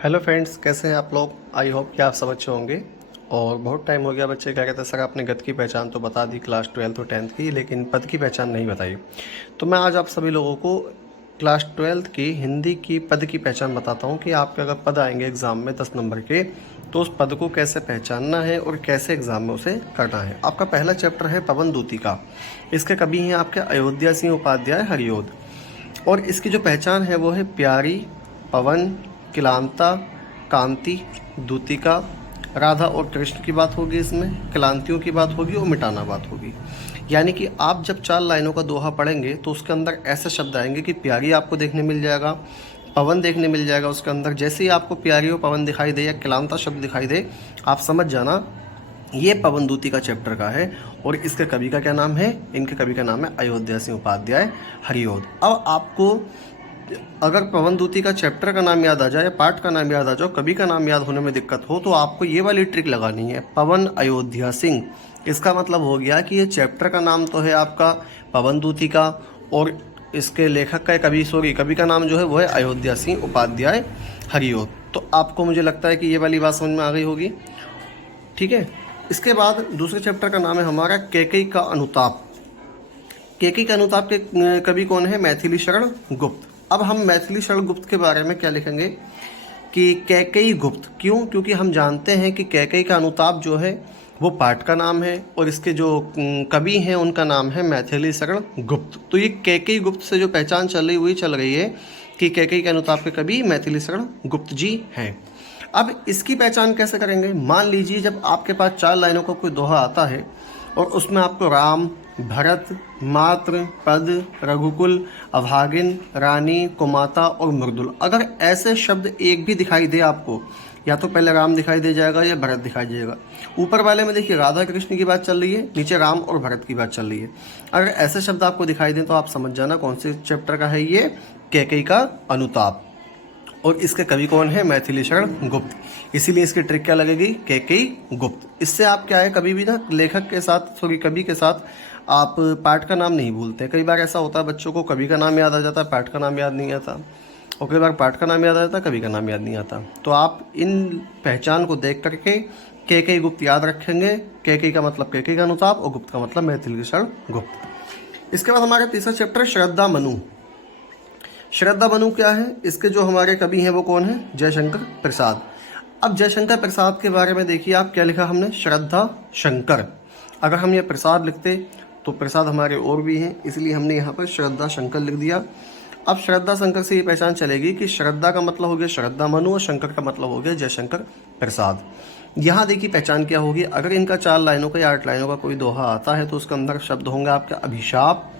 Hello friends, कैसे हैं आप लोग। आई होप कि आप सब अच्छे होंगे। और बहुत टाइम हो गया, बच्चे कह रहे थे सर आपने गद की पहचान तो बता दी क्लास 12th और 10th की, लेकिन पद की पहचान नहीं बताई। तो मैं आज आप सभी लोगों को क्लास 12th की हिंदी की पद की पहचान बताता हूँ कि आपके अगर पद आएंगे एग्ज़ाम में 10 नंबर के, तो उस पद को कैसे पहचानना है और कैसे एग्ज़ाम में उसे करना है। आपका पहला चैप्टर है पवन दूती का। इसके कवि हैं आपके अयोध्या सिंह उपाध्याय हरिओद। और इसकी जो पहचान है वो है प्यारी, पवन, किलांता, कांति, दूतिका, राधा और कृष्ण की बात होगी, इसमें क्लांतियों की बात होगी और मिटाना बात होगी। यानी कि आप जब 4 लाइनों का दोहा पढ़ेंगे तो उसके अंदर ऐसे शब्द आएंगे कि प्यारी आपको देखने मिल जाएगा, पवन देखने मिल जाएगा उसके अंदर। जैसे ही आपको प्यारी और पवन दिखाई दे या क्लांता शब्द दिखाई दे, आप समझ जाना ये पवन दूती का चैप्टर का है। और इसके कवि का क्या नाम है? इनके कवि का नाम है अयोध्या सिंह उपाध्याय हरिओद। अब आपको अगर पवन दूती का चैप्टर का नाम याद आ जाए, पाठ का नाम याद आ जाए, कवि का नाम याद होने में दिक्कत हो, तो आपको ये वाली ट्रिक लगानी है, पवन अयोध्या सिंह। इसका मतलब हो गया कि ये चैप्टर का नाम तो है आपका पवन दूती का, और इसके लेखक का कवि का नाम जो है वो है अयोध्या सिंह उपाध्याय हरिओद। तो आपको मुझे लगता है कि ये वाली बात समझ में आ गई होगी। ठीक है। इसके बाद दूसरे चैप्टर का नाम है हमारा कैकेयी का अनुताप। कैकेयी का अनुताप के कवि कौन है? मैथिली शरण गुप्त। अब हम मैथिली शरण गुप्त के बारे में क्या लिखेंगे कि कैकेयी गुप्त। क्यों? क्योंकि हम जानते हैं कि कैकेयी का अनुताप जो है वो पाठ का नाम है, और इसके जो कवि हैं उनका नाम है मैथिली शरण गुप्त। तो ये कैकेयी गुप्त से जो पहचान चल रही है कि कैकेयी के अनुताप के कवि मैथिली शरण गुप्त जी हैं। अब इसकी पहचान कैसे करेंगे? मान लीजिए जब आपके पास 4 लाइनों का कोई दोहा आता है और उसमें आपको राम, भरत, मात्र, पद, रघुकुल, अभागिन, रानी, कुमाता और मृदुल, अगर ऐसे शब्द एक भी दिखाई दे आपको, या तो पहले राम दिखाई दे जाएगा या भरत दिखाई देगा। ऊपर वाले में देखिए राधा कृष्ण की बात चल रही है, नीचे राम और भरत की बात चल रही है। अगर ऐसे शब्द आपको दिखाई दें तो आप समझ जाना कौन से चैप्टर का है ये, कैकेयी का अनुताप। और इसके कवि कौन है? मैथिली शरण गुप्त। इसीलिए इसकी ट्रिक क्या लगेगी? कैकेयी गुप्त। इससे आप क्या है, कभी भी ना लेखक के साथ कवि के साथ आप पाठ का नाम नहीं भूलते। कई बार ऐसा होता है बच्चों को कवि का नाम याद आ जाता है, पाठ का नाम याद नहीं आता, और कई बार पाठ का नाम याद आ जाता है, कवि का नाम याद नहीं आता। तो आप इन पहचान को देख करके कैकेयी गुप्त याद रखेंगे। कैकेयी का मतलब कैकेयी का अनुताप और गुप्त का मतलब मैथिली शरण गुप्त। इसके बाद हमारा तीसरा चैप्टर श्रद्धा मनु। श्रद्धा मनु क्या है? इसके जो हमारे कवि हैं वो कौन है? जयशंकर प्रसाद। अब जयशंकर प्रसाद के बारे में देखिए आप क्या लिखा हमने, श्रद्धा शंकर। अगर हम ये प्रसाद लिखते तो प्रसाद हमारे और भी हैं, इसलिए हमने यहाँ पर श्रद्धा शंकर लिख दिया। अब श्रद्धा शंकर से ये पहचान चलेगी कि श्रद्धा का मतलब हो गया श्रद्धा मनु और शंकर का मतलब हो गया जयशंकर प्रसाद। यहाँ देखिए पहचान क्या होगी, अगर इनका 4 लाइनों का या 8 लाइनों का कोई दोहा आता है तो उसके अंदर शब्द होंगे आपके अभिशाप,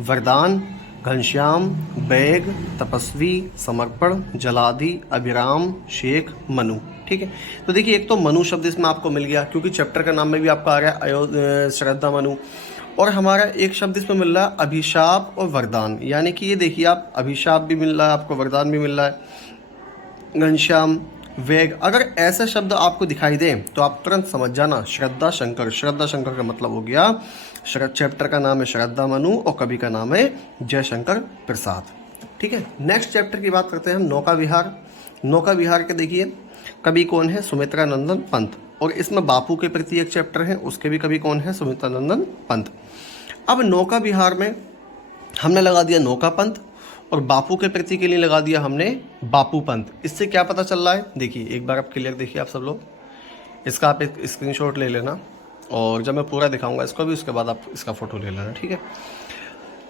वरदान, घनश्याम, बैग, तपस्वी, समर्पण, जलादि, अभिराम, शेख, मनु। ठीक है। तो देखिए एक तो मनु शब्द इसमें आपको मिल गया क्योंकि चैप्टर का नाम में भी आपका आ रहा है श्रद्धा मनु। और हमारा एक शब्द इसमें मिल रहा है अभिशाप और वरदान, यानी कि ये देखिए आप अभिशाप भी मिल रहा है आपको, वरदान भी मिल रहा है, घनश्याम, वेग। अगर ऐसे शब्द आपको दिखाई दें तो आप तुरंत समझ जाना श्रद्धा शंकर। श्रद्धा शंकर का मतलब हो गया चैप्टर का नाम है श्रद्धा मनु और कवि का नाम है जयशंकर प्रसाद। ठीक है। नेक्स्ट चैप्टर की बात करते हैं हम, नौका विहार। नौका विहार के देखिए कवि कौन है? सुमित्रा नंदन पंत। और इसमें बापू के प्रति एक चैप्टर है, उसके भी कवि कौन है? सुमित्रा नंदन पंत। अब नौका विहार में हमने लगा दिया नौका पंत, और बापू के प्रति के लिए लगा दिया हमने बापू पंत। इससे क्या पता चल रहा है? देखिए एक बार आप क्लियर देखिए आप सब लोग, इसका आप एक स्क्रीनशॉट ले लेना, और जब मैं पूरा दिखाऊंगा इसको भी उसके बाद आप इसका फोटो ले लेना। ठीक है।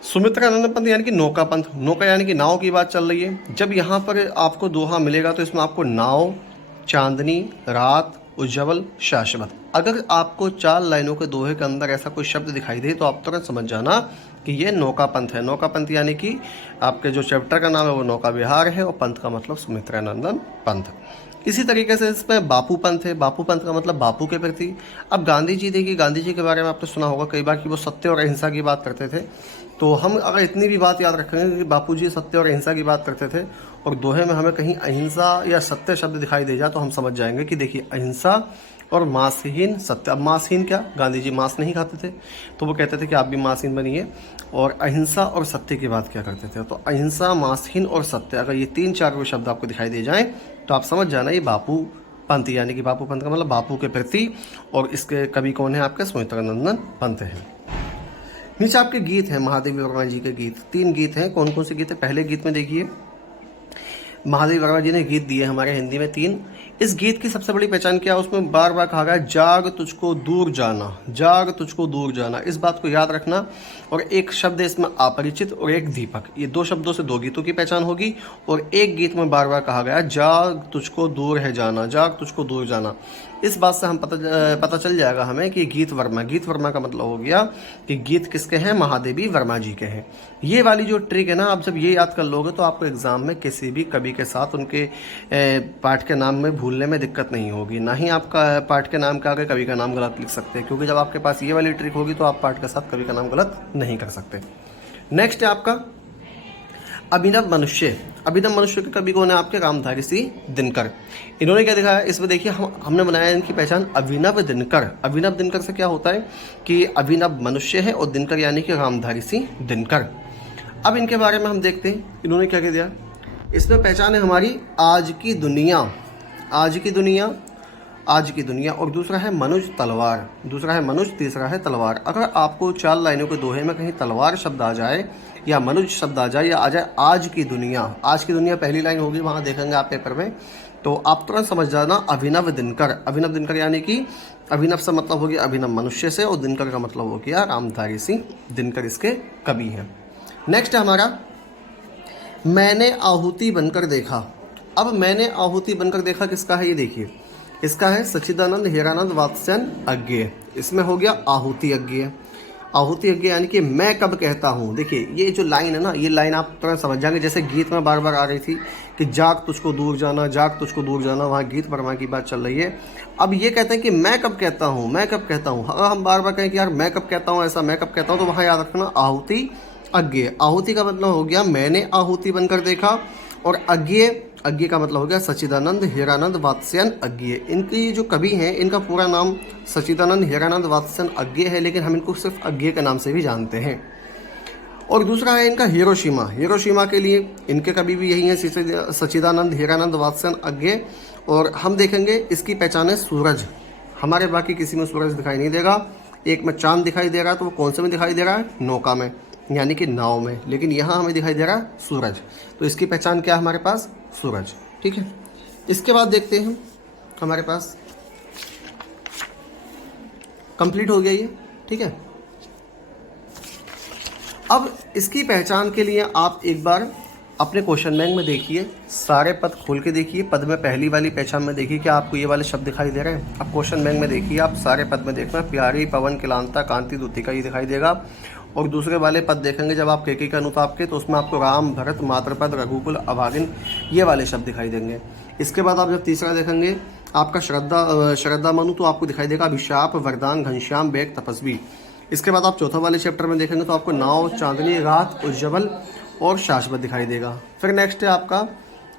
सुमित्रा नंदन पंत यानी कि नौका पंथ, नौका यानी कि नाव की बात चल रही है। जब यहाँ पर आपको दोहा मिलेगा तो इसमें आपको नाव, चांदनी, रात, उज्जवल, शाश्वत, अगर आपको 4 लाइनों के दोहे के अंदर ऐसा कोई शब्द दिखाई दे तो आप तुरंत समझ जाना कि ये नौका पंथ है। नौका पंथ यानी कि आपके जो चैप्टर का नाम है वो नौका विहार है, और पंथ का मतलब सुमित्रा नंदन पंथ। इसी तरीके से इसमें बापू पंथ है। बापू पंथ का मतलब बापू के प्रति। अब गांधी जी देखिए, गांधी जी के बारे में आपने सुना होगा कई बार कि वो सत्य और अहिंसा की बात करते थे। तो हम अगर इतनी भी बात याद रखेंगे कि बापू जी सत्य और अहिंसा की बात करते थे, और दोहे में हमें कहीं अहिंसा या सत्य शब्द दिखाई दे जाए तो हम समझ जाएंगे कि देखिए अहिंसा और मांसहीन सत्य। अब मांसहीन क्या, गांधी जी मांस नहीं खाते थे, तो वो कहते थे कि आप भी मांसहीन बनिए। और अहिंसा और सत्य की बात क्या करते थे, तो अहिंसा, मांसहीन और सत्य, अगर ये 3-4 वो शब्द आपको दिखाई दे जाएं तो आप समझ जाना ये बापू पंथ, यानी कि बापू पंथ का मतलब बापू के प्रति। और इसके कवि कौन है आपके, सुमित्रानंदन पंत हैं। नीचे आपके गीत हैं, महादेवी वर्मा जी के गीत 3 गीत हैं। कौन कौन से गीत है, पहले गीत में देखिए महादेवी वर्मा जी ने गीत दिए हमारे हिंदी में 3। इस गीत की सबसे बड़ी पहचान क्या है, उसमें बार बार कहा गया है जाग तुझको दूर जाना, जाग तुझको दूर जाना, इस बात को याद रखना। और एक शब्द है इसमें अपरिचित और एक दीपक, ये 2 शब्दों से 2 गीतों की पहचान होगी। और एक गीत में बार बार कहा गया जाग तुझको दूर है जाना, जाग तुझको दूर जाना। इस बात से हम पता चल जाएगा हमें कि गीत वर्मा का मतलब हो गया कि गीत किसके हैं, महादेवी वर्मा जी के हैं। ये वाली जो ट्रिक है ना, आप जब ये याद कर लोगे तो आपको एग्जाम में किसी भी कवि के साथ उनके पाठ के नाम में भूलने में दिक्कत नहीं होगी, ना ही आपका पाठ के नाम के आगे कवि का नाम गलत लिख सकते हैं, क्योंकि जब आपके पास ये वाली ट्रिक होगी तो आप पाठ के साथ कवि का नाम गलत नहीं कर सकते। नेक्स्ट है आपका अभिनव मनुष्य। अभिनव मनुष्य के कवि कौन है आपके, रामधारी सिंह दिनकर। इन्होंने क्या दिखाया, इसमें देखिए हमने बनाया इनकी पहचान अभिनव दिनकर। अभिनव दिनकर से क्या होता है कि अभिनव मनुष्य है और दिनकर यानी कि रामधारी सिंह दिनकर। अब इनके बारे में हम देखते हैं इन्होंने क्या कह दिया। इसमें पहचान है हमारी आज की दुनिया, आज की दुनिया, आज की दुनिया। और दूसरा है मनुज तलवार, दूसरा है मनुज, तीसरा है तलवार। अगर आपको 4 लाइनों के दोहे में कहीं तलवार शब्द आ जाए या मनुज शब्द आ जाए या आ जाए आज की दुनिया, आज की दुनिया पहली लाइन होगी, वहाँ देखेंगे आप पेपर में, तो आप तुरंत समझ जाना अभिनव दिनकर। अभिनव दिनकर यानी कि अभिनव से मतलब हो गया अभिनव मनुष्य से और दिनकर का मतलब हो गया रामधारी सिंह दिनकर, इसके कवि हैं। नेक्स्ट है हमारा मैंने आहुति बनकर देखा। अब मैंने आहुति बनकर देखा किसका है, ये देखिए इसका है सच्चिदानंद हीरानंद वात्स्यन अज्ञेय। इसमें हो गया आहुति अज्ञेय। आहुति अज्ञेय यानी कि मैं कब कहता हूँ। देखिए ये जो लाइन है ना, ये लाइन आप तुरंत समझ जाएंगे, जैसे गीत में बार बार आ रही थी कि जाग तुझको दूर जाना, जाग तुझको दूर जाना, वहाँ गीत वर्मा की बात चल रही है। अब ये कहते हैं कि मैं कब कहता हूँ, मैं कब कहता हूँ। अगर हम बार बार कहें कि यार मैं कब कहता हूँ, ऐसा मैं कब कहता हूँ, तो वहाँ याद रखना आहुति अज्ञेय। आहुति का मतलब हो गया मैंने आहुति बनकर देखा, और अज्ञेय, अज्ञेय का मतलब हो गया सच्चिदानंद हीरानंद वात्स्यन अज्ञेय। इनकी जो कवि हैं इनका पूरा नाम सच्चिदानंद हीरानंद वात्स्यन अज्ञेय है, लेकिन हम इनको सिर्फ अज्ञेय के नाम से भी जानते हैं। और दूसरा है इनका हिरोशिमा। हिरोशिमा के लिए इनके कवि भी यही हैं, सच्चिदानंद हीरानंद वात्स्यन अज्ञेय। और हम देखेंगे इसकी पहचान है सूरज। हमारे बाकी किसी में सूरज दिखाई नहीं देगा, एक में चांद दिखाई दे रहा है, तो वो कौन से में दिखाई दे रहा है, नौका में यानी कि नाव में, लेकिन यहाँ हमें दिखाई दे रहा है सूरज। तो इसकी पहचान क्या है हमारे पास, सूरज। ठीक है, इसके बाद देखते हैं हमारे पास कंप्लीट हो गया ये। ठीक है, अब इसकी पहचान के लिए आप एक बार अपने क्वेश्चन बैंक में देखिए, सारे पद खोल के देखिए। पद में पहली वाली पहचान में देखिए क्या आपको ये वाले शब्द दिखाई दे रहे हैं। अब क्वेश्चन बैंक में देखिए, आप सारे पद में देखना प्यारी, पवन, किलांता, कांति, द्युतिका, ये दिखाई देगा। और दूसरे वाले पद देखेंगे जब आप के अनुताप के, तो उसमें आपको राम, भरत, मातृपद, रघुकुल, अभागिन, ये वाले शब्द दिखाई देंगे। इसके बाद आप जब तीसरा देखेंगे आपका श्रद्धा मनु, तो आपको दिखाई देगा अभिशाप, वरदान, घनश्याम, बेग, तपस्वी। इसके बाद आप चौथा वाले चैप्टर में देखेंगे तो आपको नाव, चांदनी, रात, उज्जवल और शाश्वत दिखाई देगा। फिर नेक्स्ट है आपका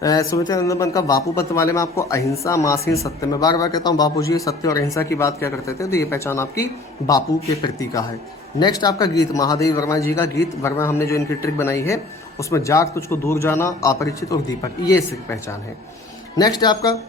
सुमित्रानंदन का बापू पत्र वाले में आपको अहिंसा, मासीन, सत्य। मैं बार बार कहता हूँ बापू जी सत्य और अहिंसा की बात क्या करते थे, तो ये पहचान आपकी बापू के प्रति का है। नेक्स्ट आपका गीत, महादेवी वर्मा जी का गीत वर्मा, हमने जो इनकी ट्रिक बनाई है उसमें जाग तुझको दूर जाना, अपरिचित और दीपक, ये इसकी पहचान है। नेक्स्ट है आपका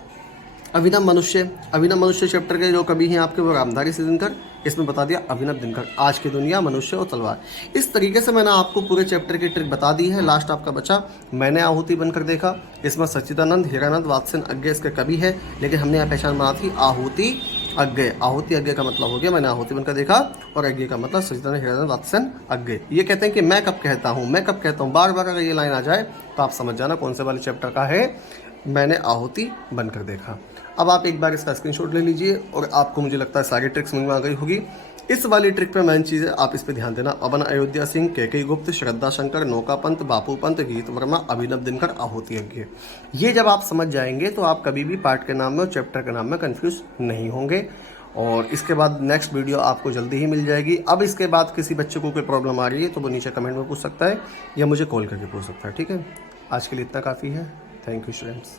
अभिनव मनुष्य। अभिनव मनुष्य चैप्टर के जो कवि हैं आपके वो रामधारी सिंह दिनकर। इसमें बता दिया अभिनव दिनकर, आज की दुनिया, मनुष्य और तलवार। इस तरीके से मैंने आपको पूरे चैप्टर की ट्रिक बता दी है। लास्ट आपका बचा मैंने आहुति बनकर देखा। इसमें सच्चिदानंद हीरानंद वात्स्यन अज्ञेय इसके कवि है, लेकिन हमने यहाँ पहचान बना थी आहुति अज्ञेय। आहुति अज्ञेय का मतलब हो गया मैंने आहुति बनकर देखा, और अज्ञेय का मतलब सच्चिदानंद हीरानंद वात्स्यन अज्ञेय। ये कहते हैं कि मैं कब कहता हूँ, मैं कब कहता हूँ। बार बार अगर ये लाइन आ जाए तो आप समझ जाना कौन से वाले चैप्टर का है, मैंने आहुति बनकर देखा। अब आप एक बार इसका स्क्रीनशॉट ले लीजिए और आपको मुझे लगता है सारी ट्रिक्स समझ में आ गई होगी। इस वाली ट्रिक पे मेन चीज़ है, आप इस पे ध्यान देना। अवन अयोध्या सिंह, के गुप्त, श्रद्धा शंकर, नौका पंत, बापू पंत, गीत वर्मा, अभिनव दिनकर, आहुति अज्ञेय। ये जब आप समझ जाएंगे तो आप कभी भी पार्ट के नाम में और चैप्टर के नाम में कंफ्यूज नहीं होंगे। और इसके बाद नेक्स्ट वीडियो आपको जल्दी ही मिल जाएगी। अब इसके बाद किसी बच्चे को कोई प्रॉब्लम आ रही है तो वो नीचे कमेंट में पूछ सकता है या मुझे कॉल करके पूछ सकता है। ठीक है, आज के लिए इतना काफ़ी है। Thank you students.